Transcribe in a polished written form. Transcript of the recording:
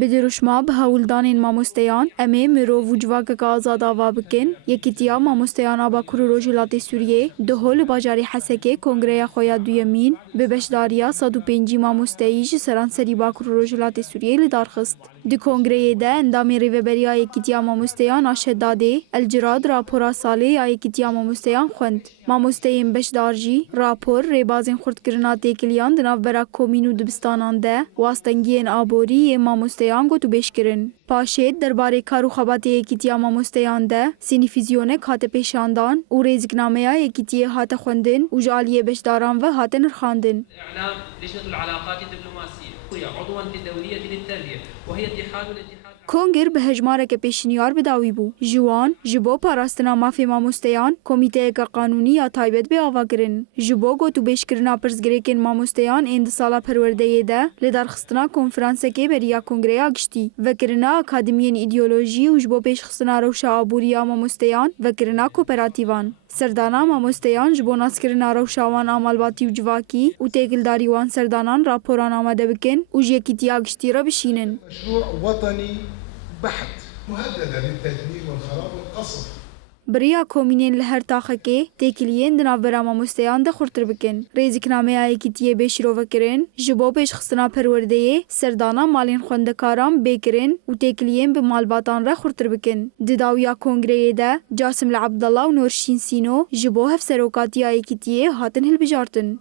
بدروشما به هولدان ماموستیان امی مرو وجواک آزاد آوا بکن یکیتیا ماموستیان آبا کرو روجلات سوریه ده هول باجاری حسکه کنگره خویا دویمین به بشداریا 105 ماموستیج سرانسری با کرو روجلات سوریه لدارخست. دی کنگره ده اندامی ریوبریا یکیتیا ماموستیان آشد داده الجراد راپورا ساله یا یکیتیا ماموستیان خوند. ماموستیان بشدارجی راپور ریبازین خورد کرنا تکلیان دناو برا کومینو دبستانان ده واستنگین آبوری ماموستیان گو تو بشکرن. پاشید درباره کارو خباتی یکیتیا ماموستیان ده سینیفیزیونه کات پیشاندان و ریزگنامه یکیتی هات خوندن و جالیه بشداران و هات نرخاندن. اعلام لجنة العلاقات الدبلوماسية هي عضوا في الدولية للتربية وهي اتحاد کنگر به هجماره که پیشنیار بداوی بو. جوان جبو پاراستنا مافی ماموستیان کمیته که قانونی یا تایبت به آوا کرن. جبو گو تو بیشکرنا پرزگریکن ماموستیان اند سالا پرورده ده لدرخستنا کنفرانس که بریا کنگره آگشتی. وکرنا اکادمیین ایدئولوژی و جبو پیشخستنا روشا آبوریا ماموستیان وکرنا کوپراتیوان. سردانا ماموستیان جبو ناسکرنا روشاوان آمالباتی و جواکی و تیگلداری وان سردانان راپوران آماده بکن و جیکیتی آگشتی را بشینن. مشروع وطني بحت مهددة بالتدمير والخراب والقصف. بریا کومینین لهر تاخه که تکلیین دناو برا ماموستیان ده خورتر بکن. ریزکنامه آیکیتیه بیشرو وکرن، جبو پیشخستنا پرورده سردانا مالین خوندکاران بیکرن و تکلیین به مالباتان را خورتر بکن. دداویا کنگره ده جاسم العبدالله و نورشین سینو جبو هف سروکاتی آیکیتیه هاتن هل بجارتن.